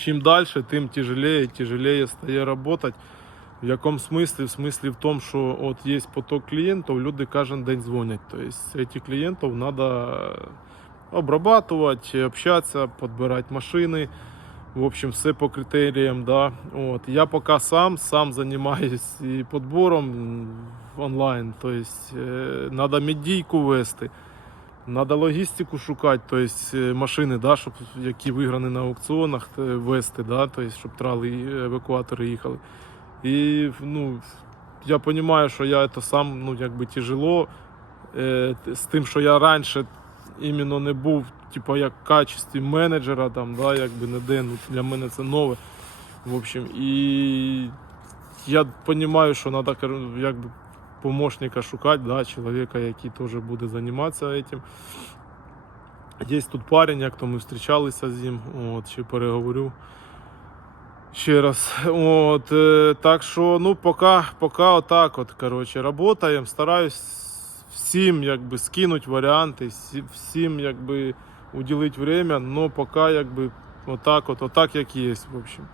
Чим далі, тим тяжелее, тяжелее стає працювати. В якому смислі? В смислі в тому, що от є поток клієнтів, люди кожен день дзвонять. Тобто цих клієнтів треба обрабатувати, общатися, підбирати машини. В общем, все по критеріям. Да. От. Я поки сам, сам займаюся і підбором онлайн. Тобто, треба медійку вести. Надо логістику шукати, тобто е, машини, да, щоб, які виграні на аукціонах, вести, да, тобто, щоб трали і евакуатори їхали. І ну, я розумію, що я це сам ну, якби тяжело е, з тим, що я раніше іменно не був, типу, як в качестві менеджера, там, да, якби не де, ну, для мене це нове. В общем, і я розумію, що треба якби помощника шукати, да, чоловіка, який теж буде займатися цим. Є тут парень, як то ми зустрічалися з ним, от, ще переговорю. Ще раз. От, е, так що, ну, поки, поки отак от, коротше, работаємо, стараюсь всім, якби, скинути варіанти, всім, якби, уділити время, но поки, якби, отак от, отак, як є, в общем.